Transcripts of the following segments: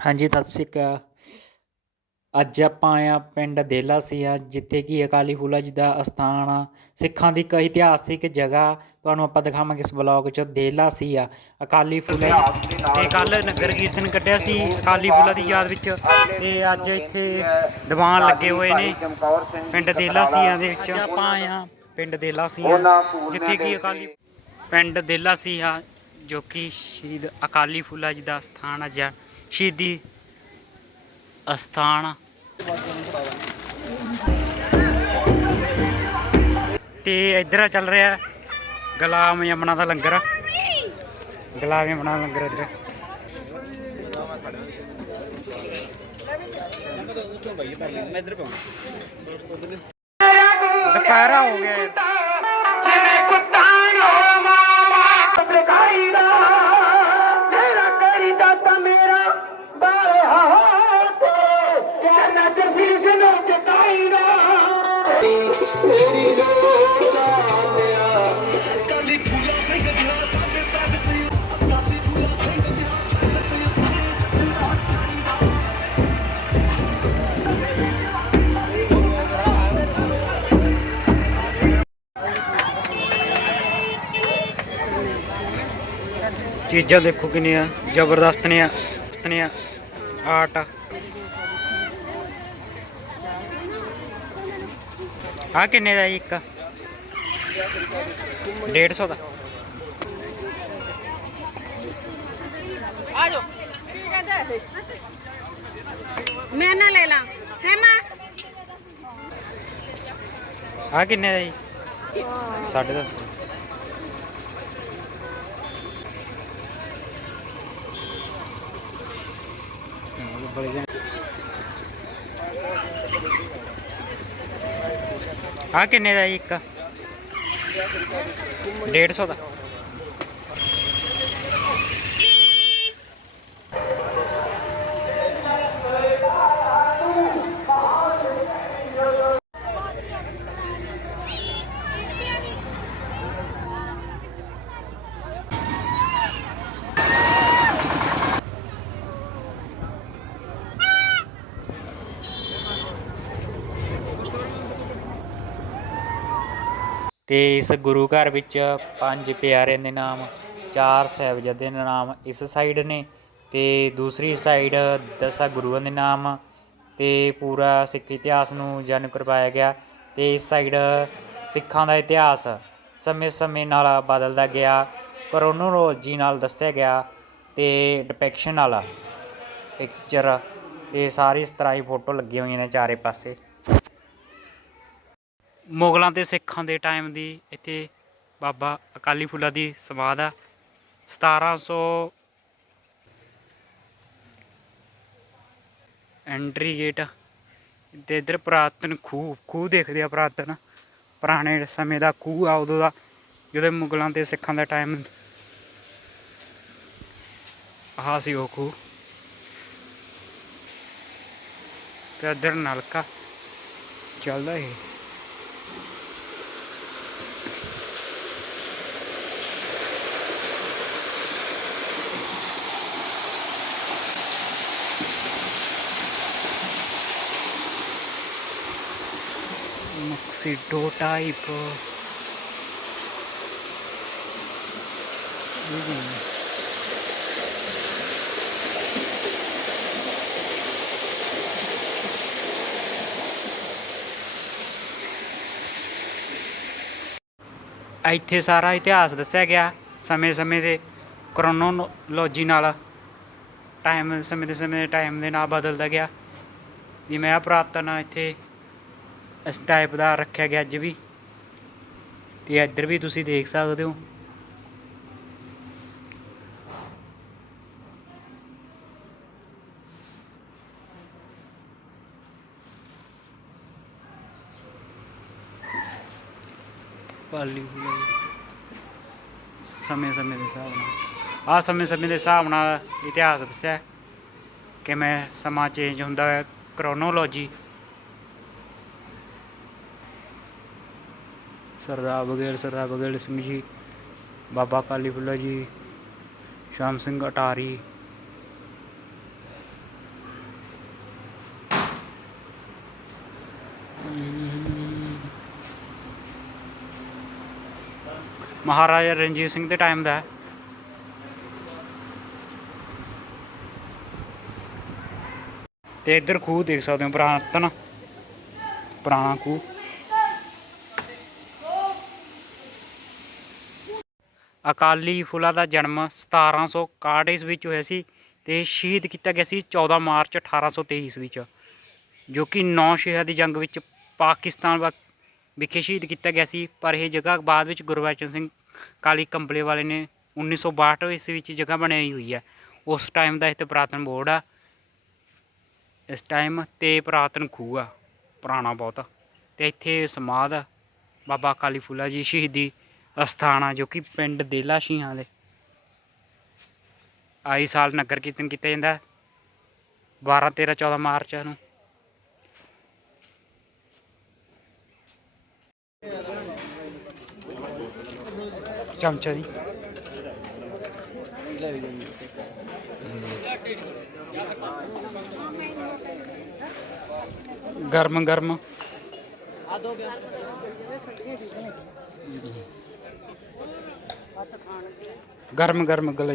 ਹਾਂਜੀ, ਸਤਿ ਸ਼੍ਰੀ ਅਕਾਲ। ਅੱਜ ਆਪਾਂ ਆਏ ਹਾਂ ਪਿੰਡ ਦੇਲਾ ਸੀਆ, ਜਿੱਥੇ ਕਿ ਅਕਾਲੀ ਫੂਲਾ ਜੀ ਦਾ ਅਸਥਾਨ ਆ। ਸਿੱਖਾਂ ਦੀ ਇੱਕ ਇਤਿਹਾਸਿਕ ਜਗ੍ਹਾ, ਤੁਹਾਨੂੰ ਆਪਾਂ ਦਿਖਾਵਾਂਗੇ ਇਸ ਬਲੌਗ 'ਚ, ਦੇਲਾ ਸੀਆ। ਅਕਾਲੀ ਫੂਲਾ ਜੀ ਤੇ ਕੱਲ ਨਗਰ ਕੀਰਤਨ ਕੱਢਿਆ ਸੀ ਅਕਾਲੀ ਫੂਲਾ ਦੀ ਯਾਦ ਵਿੱਚ, ਤੇ ਅੱਜ ਇੱਥੇ ਦੀਵਾਨ ਲੱਗੇ ਹੋਏ ਨੇ ਪਿੰਡ ਦੇਲਾ ਸੀਆ ਦੇ ਵਿੱਚ। ਆਪਾਂ ਆਏ ਹਾਂ ਪਿੰਡ ਦੇਲਾ ਸੀਆ, ਜਿੱਥੇ ਕਿ ਅਕਾਲੀ ਪਿੰਡ ਦੇਲਾ ਸੀਆ, ਜੋ ਕਿ ਸ਼ਹੀਦ ਅਕਾਲੀ ਫੂਲਾ ਜੀ ਦਾ ਸਥਾਨ ਆ ਜਾਂ ਸ਼ਹੀਦੀ ਅਸਥਾਨ। ਤੇ ਇੱਧਰ ਚੱਲ ਰਿਹਾ ਗੁਲਾਮ ਯਮਨਾ ਦਾ ਲੰਗਰ। ਗੁਲਾਮ ਯਮਨਾ ਦਾ ਲੰਗਰ ਇੱਧਰ। ਦੁਪਹਿਰਾ ਹੋ ਗਿਆ। ਚੀਜ਼ਾਂ ਦੇਖੋ ਕਿੰਨੀਆਂ ਜ਼ਬਰਦਸਤ ਨੇ ਜ਼ਬਰਦਸਤ ਨੇ ਆਰਟ ਆ ਕਿੰਨੇ ਦਾ ਜੀ ਇੱਕ? 150 ਦਾ। ਮੈਂ ਨਾ ਲੈ ਲਾਂ। ਹੈ ਮਾਂ? ਆ ਕਿੰਨੇ ਦਾ ਜੀ? ਸਾਢੇ ਦਸ। ਆ ਕਿੰਨੇ ਦਾ ਜੀ ਇੱਕ? 150 ਦਾ। ਅਤੇ ਇਸ ਗੁਰੂ ਘਰ ਵਿੱਚ ਪੰਜ ਪਿਆਰਿਆਂ ਦੇ ਨਾਮ, ਚਾਰ ਸਾਹਿਬਜ਼ਾਦਿਆਂ ਦੇ ਨਾਮ ਇਸ ਸਾਈਡ ਨੇ ਅਤੇ ਦੂਸਰੀ ਸਾਈਡ ਦਸਾਂ ਗੁਰੂਆਂ ਦੇ ਨਾਮ ਅਤੇ ਪੂਰਾ ਸਿੱਖ ਇਤਿਹਾਸ ਨੂੰ ਜਾਣੂ ਕਰਵਾਇਆ ਗਿਆ ਅਤੇ ਇਸ ਸਾਈਡ ਸਿੱਖਾਂ ਦਾ ਇਤਿਹਾਸ ਸਮੇਂ-ਸਮੇਂ ਨਾਲ ਬਦਲਦਾ ਗਿਆ ਕਰੋਨੋਲੋਜੀ ਨਾਲ ਦੱਸਿਆ ਗਿਆ ਤੇ ਡਿਪੈਕਸ਼ਨ ਨਾਲ ਪਿਕਚਰ ਤੇ ਸਾਰੀ ਇਸ ਤਰ੍ਹਾਂ ਹੀ ਫੋਟੋ ਲੱਗੀਆਂ ਹੋਈਆਂ ਨੇ ਚਾਰੇ ਪਾਸੇ। ਮੁਗਲਾਂ ਤੇ ਸਿੱਖਾਂ ਦੇ ਟਾਈਮ ਦੀ ਇੱਥੇ ਬਾਬਾ ਅਕਾਲੀ ਫੂਲਾ ਦੀ ਸਮਾਧ ਆ। 1700 ਐਂਟਰੀ ਗੇਟ ਤੇ ਇਧਰ ਪੁਰਾਤਨ ਖੂਹ ਖੂਹ ਦੇਖਦੇ ਆ ਪੁਰਾਤਨ। ਪੁਰਾਣੇ ਸਮੇਂ ਦਾ ਖੂਹ ਆ ਉਦੋਂ ਦਾ, ਜਦੋਂ ਮੁਗਲਾਂ ਤੇ ਸਿੱਖਾਂ ਦਾ ਟਾਈਮ ਆਹ ਸੀ ਉਹ ਖੂਹ। ਤੇ ਇਧਰ ਨਲਕਾ ਚੱਲਦਾ ਇਹ। Tuxedo type. ਇੱਥੇ ਸਾਰਾ ਇਤਿਹਾਸ ਦੱਸਿਆ ਗਿਆ ਸਮੇਂ-ਸਮੇਂ ਦੇ ਕ੍ਰੋਨੋਲੋਜੀ ਨਾਲ ਟਾਈਮ ਸਮੇਂ ਦੇ ਸਮੇਂ ਦੇ ਟਾਈਮ ਦੇ ਨਾਲ ਬਦਲਦਾ ਗਿਆ ਜਿਵੇਂ ਆ ਪੁਰਾਤਨ ਇੱਥੇ ਇਸ ਟਾਈਪ ਦਾ ਰੱਖਿਆ ਗਿਆ ਅੱਜ ਵੀ। ਤੇ ਇੱਧਰ ਵੀ ਤੁਸੀਂ ਦੇਖ ਸਕਦੇ ਹੋ। ਪਾਲੀ ਸਮੇਂ ਸਮੇਂ ਦੇ ਹਿਸਾਬ ਨਾਲ। ਆ ਸਮੇਂ ਸਮੇਂ ਦੇ ਹਿਸਾਬ ਨਾਲ ਇਤਿਹਾਸ ਦੱਸਿਆ ਹੈ। ਕਿਵੇਂ ਸਮਾਂ ਚੇਂਜ ਹੁੰਦਾ ਹੈ ਕ੍ਰੋਨੋਲੋਜੀ ਸਰਦਾਰ ਬਗੇਲ ਸਰਦਾਰ ਬਗੇਲ ਸਿੰਘ ਜੀ, ਬਾਬਾ ਕਾਲੀ ਫੁੱਲਾ ਜੀ, ਸ਼ਾਮ ਸਿੰਘ ਅਟਾਰੀ। ਮਹਾਰਾਜਾ ਰਣਜੀਤ ਸਿੰਘ ਦੇ ਟਾਈਮ ਦਾ ਤੇ ਇੱਧਰ ਖੂਹ ਦੇਖ ਸਕਦੇ ਹੋ, ਪੁਰਾਤਨ, ਪੁਰਾਣਾ ਖੂਹ। ਅਕਾਲੀ ਫੂਲਾ ਦਾ ਜਨਮ 1761 ਈਸਵੀ ਵਿੱਚ ਹੋਇਆ ਸੀ ਤੇ ਸ਼ਹੀਦ ਕੀਤਾ ਗਿਆ ਸੀ 14 ਮਾਰਚ 1823 ਈਸਵੀ ਵਿੱਚ ਜੋ ਕਿ ਨੌ ਸ਼ਹਿਰ ਦੀ ਜੰਗ ਵਿੱਚ ਪਾਕਿਸਤਾਨ ਵ- ਵਿਖੇ ਸ਼ਹੀਦ ਕੀਤਾ ਗਿਆ ਸੀ। ਪਰ ਇਹ ਜਗ੍ਹਾ ਬਾਅਦ ਵਿੱਚ ਗੁਰਬਚਨ ਸਿੰਘ ਕਾਲੀ ਕੰਬਲੇ ਵਾਲੇ ਨੇ 1962 ਈਸਵੀ ਵਿੱਚ ਜਗ੍ਹਾ ਬਣਾਈ ਹੋਈ ਹੈ। ਉਸ ਟਾਈਮ ਦਾ ਇੱਥੇ ਪੁਰਾਤਨ ਬੋਰਡ ਆ। ਇਸ ਟਾਈਮ ਤੇ ਪੁਰਾਤਨ ਖੂਹ ਆ, ਪੁਰਾਣਾ ਬਹੁਤ ਤੇ ਇੱਥੇ ਸਮਾਧ ਆ, ਬਾਬਾ ਕਾਲੀ ਫੂਲਾ ਜੀ ਸ਼ਹੀਦੀ ਅਸਥਾਨ ਆ ਜੋ ਕਿ ਪਿੰਡ ਦੇਲਾ ਸ਼ੀਹਾਂ ਦੇ। ਆਈ ਸਾਲ ਨਗਰ ਕੀਰਤਨ ਕੀਤਾ ਜਾਂਦਾ 12 13 14 ਮਾਰਚ ਨੂੰ। ਚਮਚਾ ਦੀ ਗਰਮ ਗਰਮ ਗਰਮ ਗਰਮ ਗਲ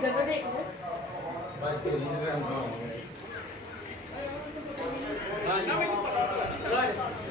Thank you.